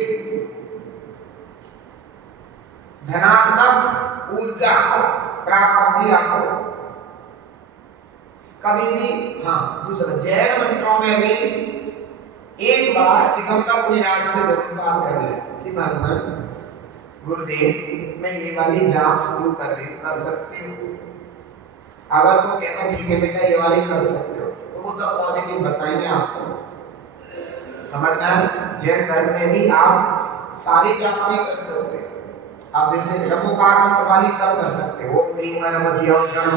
धनात्मक ऊर्जा प्राप्त होगी आपको। कभी भी दूसरा जैन मंत्रों में भी एक बार दिगंबर मुनिराज से जरूर बात कर ले कि भगवान गुरुदेव मैं ये वाली जाप शुरू कर सकती हूँ। अगर वो कहता ठीक है बेटा ये वाली कर सकते हो तो वो सब पॉजिटिव बताएंगे आपको। समझना है जैन धर्म में भी आप सारी जाप नहीं कर सकते। आप जैसे नमोकार मंत्र वाली सब कर सकते हो। ओम ह्रीं नमः शिवाय ओम नमः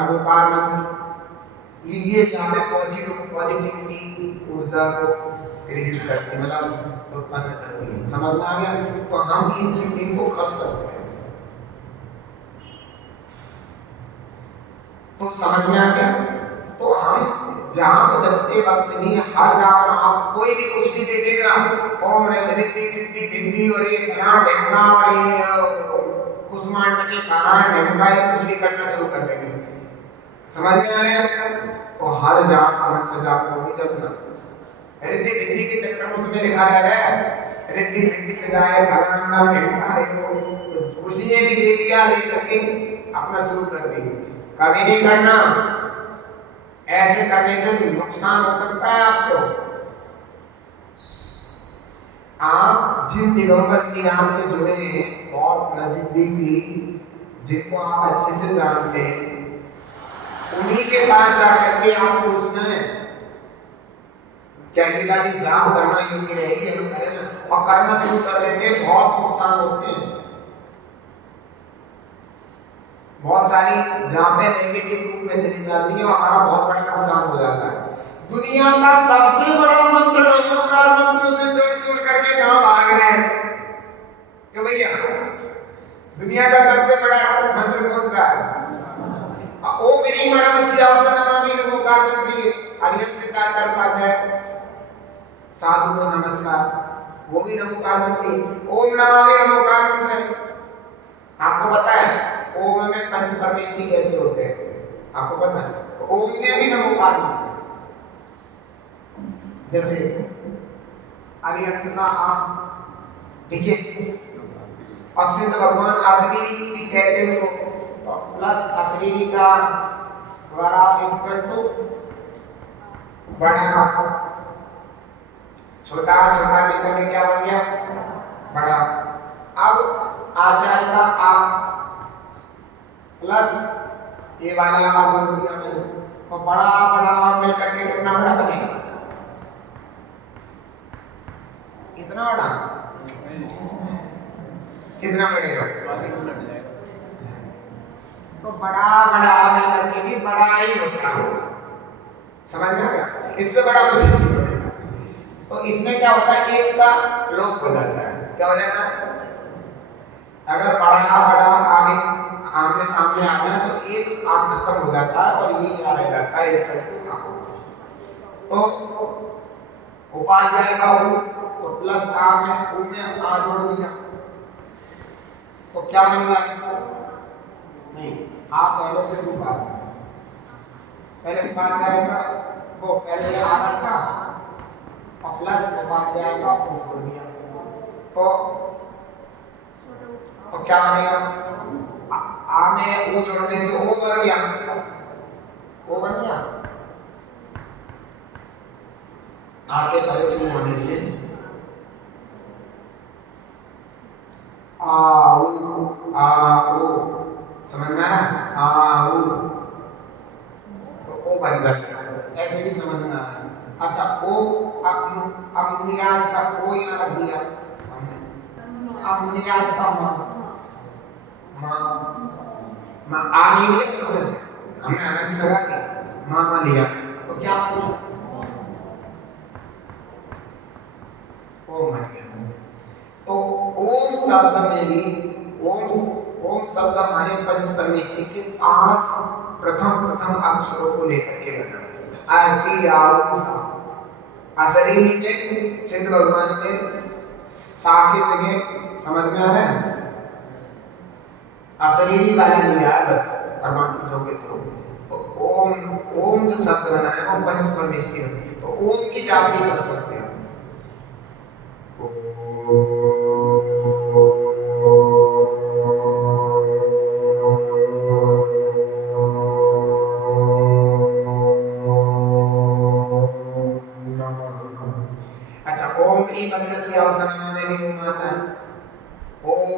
नमोकार मंत्र ये जहाँ पे पॉजिटिविटी ऊर्जा को क्रिएट करती है, मतलब उत्पन्न करती है। समझ में आ गया? तो हम इन चीजों को कर सकते हैं। तो समझ में आ गया? तो हम जहाँ जपते वक्त भी हर जगह आप कोई भी कुछ भी दे देगा, ओम रिद्धि सिद्धि विद्धि और ये फलां ढंगा और ये कुसुमांड में फलां ढंगा ये कुछ भी करना शुरू कर देंगे। समझ में आ रहा है? तो हर जाप मंत्र जाप को ही जपना। रिद्धि विद्धि के चक्कर में उसमें लिखा रह गया रिद्धि विद्धि लगाए फलाना ढंगा तो उसी ने भी दे दिया लेकर के अपना शुरू कर दी। कभी नहीं करना, ऐसे करने से नुकसान हो सकता है आपको। आप जिन दिगंबर मुनिराज से जुड़े हैं बहुत नजदीकली, जिनको आप अच्छे से जानते हैं, उन्हीं के पास जाकर के आप पूछना है क्या ये वाली जाप करना योग्य रहेगी, हम करें ना, और करना शुरू कर देते हैं बहुत नुकसान होते हैं। बहुत सारी जापें नेगेटिव रूप में चली जाती है और हमारा बहुत बड़ा नुकसान हो जाता है। दुनिया का सबसे बड़ा मंत्र नमोकार मंत्र से जोड़ करके कहां भाग रहे हैं कि भैया दुनिया का सबसे बड़ा मंत्र कौन सा है? ओम ह्रीं नमः शिवाय नमोकार मंत्र अरिहंत सिद्धार्थ कर पाता है। साधु को नमस्कार, वो भी नमोकार मंत्र। ओम नमः नमोकार मंत्र। आपको पता है ओम में पंच परमेष्ठी कैसे होते हैं? आपको पता है? तो ओम में भी नमोकार मंत्र जैसे अरिहंत का ठीक है, और सिद्ध भगवान अशरीरी भी कहते हैं तो प्लस अशरीरी का द्वारा इक्वल टू बड़ा, छोटा छोटा मिलकर के क्या बन गया? बड़ा। अब आचार्य का आ प्लस ये वाला आ जोड़ दिया मैंने, तो बड़ा बड़ा मिलकर के कितना बड़ा बनेगा? कितना बड़ा? कितना बढ़ेगा? तो बड़ा बड़ा मिलकर के भी बड़ा ही होता है। समझ में आ गया? इससे बड़ा कुछ नहीं बनेगा। तो इसमें क्या होता है? एक का लोप हो जाता है। क्या हो जाता है? अगर बड़ा बड़ा आगे आमने सामने आ जाए तो एक आग खत्म हो जाता है और ये आ रह जाता है इसका। तो उपाध्याय का हो तो प्लस आ में ऊ में आ जोड़ दिया तो क्या बन गया? नहीं, आ पहले से ऊपर, पहले उपाध्याय का वो पहले आ रहा था और प्लस उपाध्याय का वो जोड़ दिया तो क्या बनेगा? आ में ओ जोड़ने से ओ बन गया, ओ बन गया। आगे परे होने से आओ, समझ में आ रहा? आओ तो ओ बन जाएगा। ऐसे भी समझ में आ रहा है? अच्छा ओ अब मुनिराज का ओ यहाँ रख दिया हमने, अब मुनिराज का माँ आ नहीं लिया तो समझ हमने अनंत लगा दिया, माँ लिया तो क्या बन गया? ओम बन गया। तो ओम शब्द में भी ओम शब्द हमारे पंच परमेष्ठी के 5 प्रथम अक्षरों को लेकर के बना। अशरीरी में सिद्ध भगवान में सा की जगह समझ में आ रहा है? अशरीरी वाला लिया है बस परमात्मा जो के थ्रू। तो ओम जो शब्द बना है वो पंच परमेष्ठी होती है। तो ओम की जाप भी कर सकते हैं।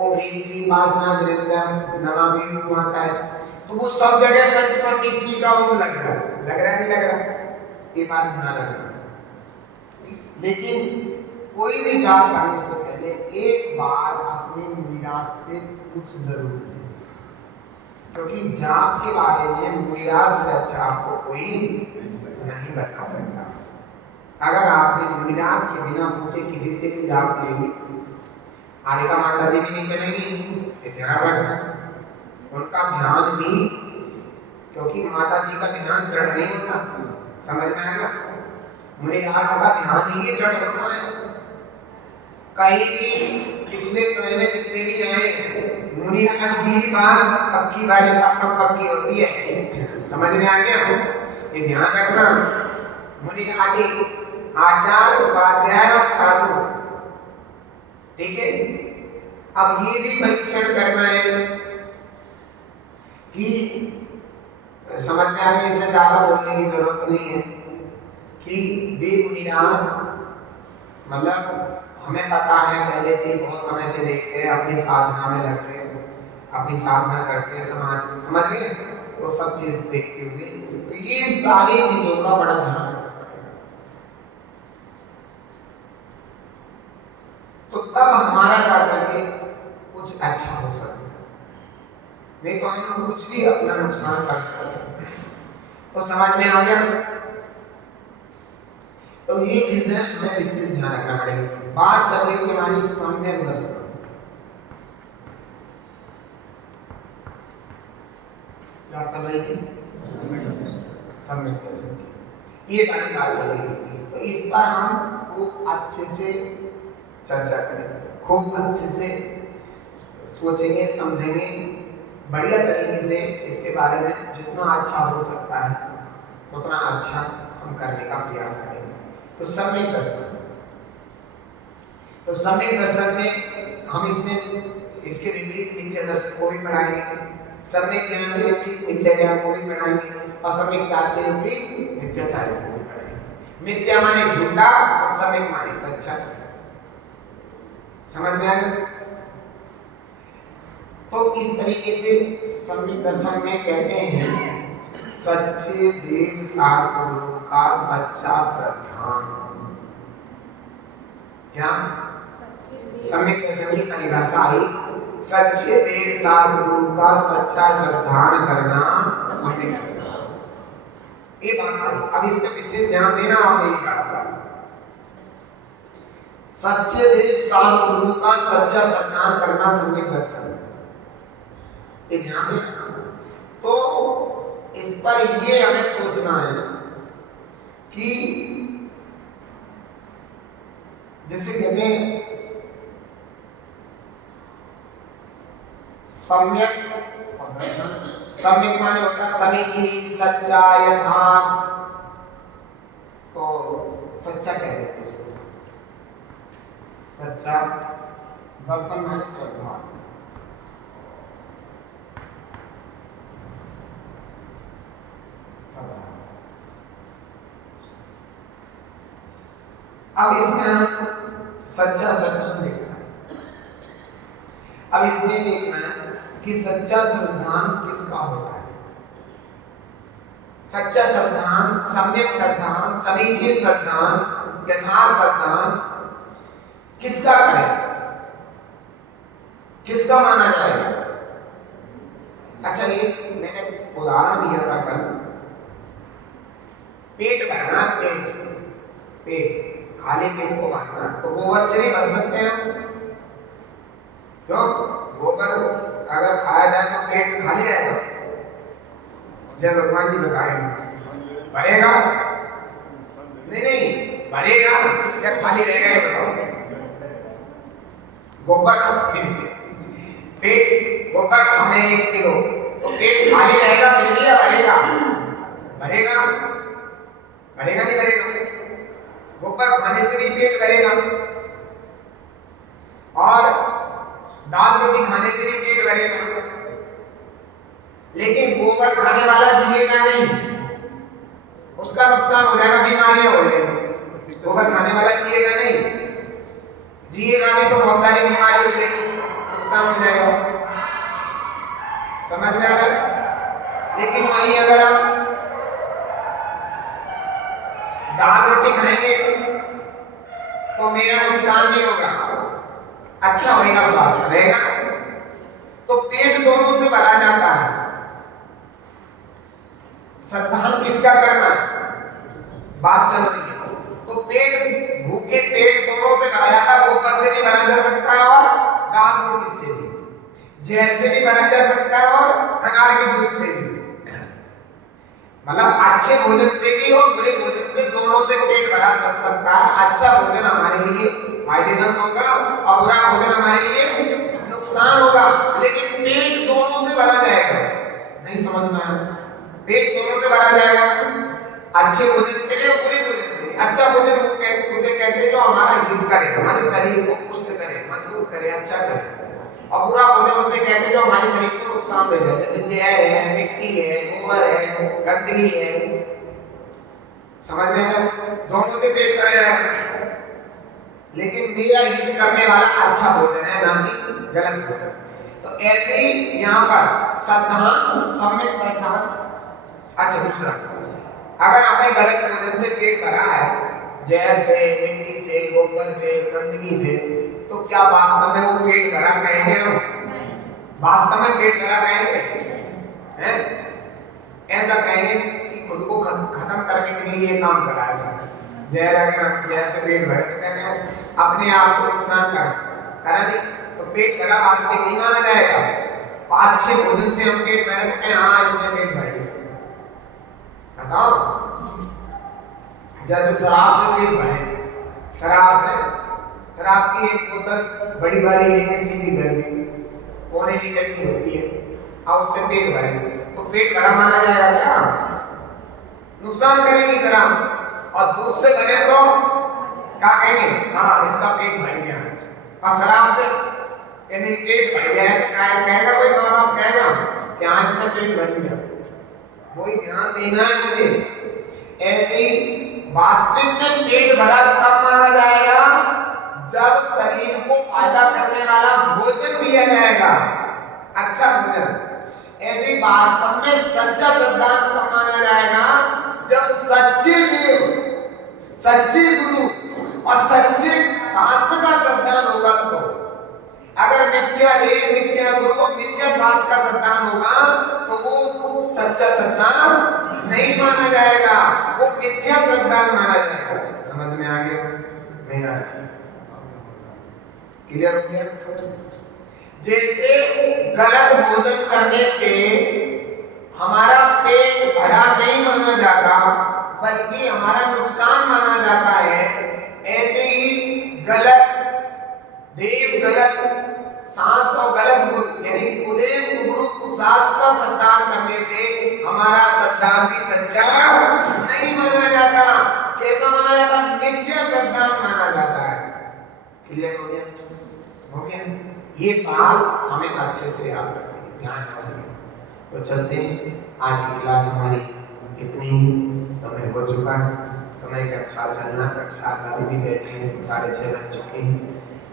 ओम ह्रीं श्रीं वासना जनित्रम नमामि माता है, तो वो सब जगह पंचपरमेश्वर जी का ओम लग रहा है नहीं लग रहा? ये बात ध्यान रखना। लेकिन कोई भी जाप करने से पहले एक बार अपने मुनिराज से कुछ जरूर है, क्योंकि जाप के बारे में मुनिराज से अच्छा आपको कोई नहीं बता सकता। अगर आपने मुनिराज के बिना पूछे किसी से भी जाप ले ली, आरिका माता जी भी नहीं चलेगी, ध्यान रखना। उनका ध्यान भी, क्योंकि माता जी का ध्यान दृढ़ नहीं होता, समझ में आएगा? मुनिराज का ध्यान ही दृढ़ होता है। कहीं भी पिछले समय में जितने भी आए, मुनिराज की बात पक्की वाली पक्की होती है, समझ में आ गया? ये ध्यान रखना। मुनिराज आचार्य उपाध्याय और साधु, ठीक है? अब ये भी परीक्षण करना है कि समझ में आ गया, इसमें ज्यादा बोलने की जरूरत नहीं है कि वे मुनिराज, मतलब हमें पता है पहले से, बहुत समय से देखते हैं, अपनी साधना में लगते हैं, अपनी साधना करते हैं, समाज में, समझ गए? वो सब चीज देखते हुए तो ये सारी चीजों का बड़ा ध्यान रखना पड़ेगा। तो तब हमारा जा करके कुछ अच्छा हो सकता है, नहीं तो हम कुछ भी अपना नुकसान कर सकते हैं। तो समझ में आ गया? तो ये चीजें हमें विशेष ध्यान रखना पड़ेगा। बात चल रही है हमारी सम्यक दर्शन, क्या चल रही थी? सम्यक दर्शन की ये वाली बात चल रही थी। तो इस पर हम खूब अच्छे से चर्चा करेंगे, खूब अच्छे से सोचेंगे, समझेंगे, बढ़िया तरीके से इसके बारे में जितना अच्छा हो सकता है उतना अच्छा हम करने का प्रयास करेंगे। तो सम्यक दर्शन, तो सम्यक दर्शन में हम इसमें इसके विपरीत मिथ्या दर्शन को भी पढ़ाएंगे, सम्यक ज्ञान के विपरीत मिथ्या ज्ञान को भी पढ़ाएंगे, असम्यक चार के विपरीत मिथ्या चार को भी पढ़ाएंगे। मिथ्या माने झूठा और सम्यक माने सच्चा। समझ में आया? तो इस तरीके से सम्यक दर्शन में कहते हैं सच्चे देव शास्त्र गुरु का सच्चा श्रद्धान। क्या सम्यक दर्शन की परिभाषा आई? सच्चे देव शास्त्र गुरु का सच्चा श्रद्धान करना सम्यक दर्शन। ये बात आई। अब इस पे विशेष ध्यान देना आप मेरी बात पर। सच्चे देव शास्त्र गुरु का सच्चा श्रद्धान करना सम्यक दर्शन, ये ध्यान देना। तो इस पर ये हमें सोचना है कि जैसे कहते हैं सम्यक, सम्यक माने होता है समीचीन, सच्चा, यथार्थ। तो सच्चा कह देते हैं इसको, सच्चा दर्शन माने श्रद्धा। अब इसमें हम सच्चा श्रद्धान देखना है। अब इसमें देखना है कि सच्चा श्रद्धान किसका होता है। सच्चा श्रद्धान, सम्यक श्रद्धान, समीचीन श्रद्धान, यथार्थ श्रद्धान किसका करें, किसका माना जाएगा? अच्छा, ये मैंने उदाहरण दिया था कल, पेट भरना, पेट खाली पेट को भरना, तो गोबर से नहीं भर सकते हम। क्यों? गोबर अगर खाया जाए तो पेट खाली रहेगा। जय भगवान जी बताएंगे, भरेगा? नहीं भरेगा या खाली रहेगा, ये बताओ। गोबर का पेट, गोबर खाने 1 किलो तो पेट खाली रहेगा फिर भी या भरेगा? भरेगा नहीं भरेगा? गोबर खाने से भी पेट भरेगा और दाल रोटी खाने से भी पेट भरेगा, लेकिन गोबर खाने वाला जिएगा नहीं, उसका नुकसान हो जाएगा, बीमारियां हो जाएगी। गोबर खाने वाला जिएगा नहीं, जिएगा भी तो बहुत सारी बीमारी हो जाएगी, नुकसान हो जाएगा। समझ में आ रहा है? लेकिन वही अगर हम दाल रोटी खाएंगे तो मेरा नुकसान नहीं होगा, अच्छा होगा, स्वास्थ्य रहेगा। तो पेट दोनों से भरा जाता है। संधान किसका करना है? बात चल रही है। तो पेट, भूखे पेट दोनों से भरा जाता है। गोबर से भी भरा जा सकता है और दाल रोटी से भी, जहर से भी भरा जा सकता है और अनार के दूध से भी। मतलब अच्छे भोजन से भी और बुरे भोजन से, दोनों से पेट भरा सकता है। अच्छा भोजन हमारे लिए फायदेमंद होगा और बुरा भोजन हमारे लिए नुकसान होगा। लेकिन पेट दोनों से भरा जाएगा। नहीं समझ में आया? पेट दोनों से भरा जाएगा, अच्छे भोजन से भी और बुरे भोजन से भी। अच्छा भोजन वो उसे कहते हैं जो हमारा हित करे, हमारे शरीर को पुष्ट करे, मजबूत करे, अच्छा करे। और बुरा भोजन उसे कहते हैं जो हमारे शरीर को नुकसान दे जाए, जैसे जहर है, मिट्टी है, गोबर है, गंदगी है। समझ में आया? दोनों से पेट भरा जाएगा। लेकिन मेरा हित करने वाला अच्छा भोजन है, ना कि गलत भोजन। तो ऐसे ही यहाँ पर श्रद्धान, सम्यक श्रद्धान। अच्छा दूसरा, अगर आपने गलत भोजन से पेट भरा है, जहर से, मिट्टी से, गोबर से, गंदगी से, तो क्या वास्तव में वो पेट भरा कहेंगे हम? वास्तव में पेट भरा कहेंगे? हैं? ऐसा कहेंगे कि खुद को खत्म करने के लिए काम करा है। जहर अगर हम जहर से पेट भरे तो कह रहे हैं अपने आप को नुकसान करा नहीं, तो पेट भरा वास्तविक नहीं माना जाएगा। अच्छे भोजन से हम पेट भरे तो कहें हाँ इसमें पेट भर गया। बताओ, जैसे शराब से पेट भरे, शराब की एक बोतल बड़ी वाली लेके सीधी कर दी, पौने लीटर की होती है, और उससे पेट भरे, तो पेट भरा माना जाएगा क्या? नुकसान करेगी शराब। और दूध से भरे तो क्या कहेंगे? हाँ इसका पेट भर गया। और शराब से यदि पेट भर गया है तो कहेगा कोई माँ बाप कहेगा कि हाँ इसका पेट भर गया। वही ध्यान देना है मुझे। ऐसे ही वास्तविक में पेट भरा कब माना जाएगा? जब शरीर को फायदा करने वाला भोजन दिया जाएगा, अच्छा भोजन। ऐसे वास्तव में सच्चा श्रद्धान कब माना जाएगा? जब सच्चे देव, सच्चे गुरु और सच्चे शास्त्र का श्रद्धान होगा। तो अगर मिथ्या देव, मिथ्या गुरु और मिथ्या शास्त्र का श्रद्धान होगा तो वो सच्चा श्रद्धान नहीं माना जाएगा, वो मिथ्या श्रद्धान माना जाएगा। समझ में आ गया? नहीं आ गया? क्लियर हो गया? जैसे गलत भोजन करने से हमारा पेट भरा नहीं माना जाता बल्कि हमारा नुकसान माना जाता है, ऐसे ही गलत देव, गलत शास्त्र और गलत गुरु यानी कुदेव गुरु कुशास्त्र का श्रद्धान करने से हमारा श्रद्धान भी सच्चा नहीं माना जाता। कैसा माना जाता? मिथ्या श्रद्धान माना जाता है। क्लियर हो गया? हो गया? ये बात हमें अच्छे से याद रखनी है, ध्यान रखिए। तो चलते हैं, आज की क्लास हमारी इतनी, समय हो चुका है, समय के अनुसार चलना। प्रक्षाल वाले भी बैठे हैं, 6:30 बज चुके हैं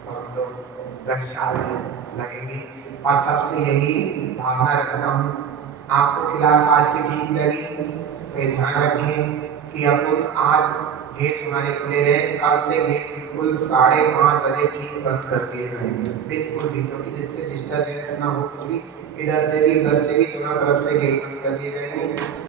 और हम लोग प्रक्षाल में लगेंगे। और सबसे यही भावना रखता हूँ, आपको क्लास आज की ठीक लगी तो ध्यान रखें कि अपन आज गेट हमारे खुले रहे, कल से गेट बिल्कुल 5:30 बजे ठीक बंद कर दिए जाएंगे, बिल्कुल भी, क्योंकि जिससे डिस्टर्बेंस ना हो कुछ भी, इधर से भी उधर से भी दोनों तरफ से गेट बंद कर दिए जाएंगे।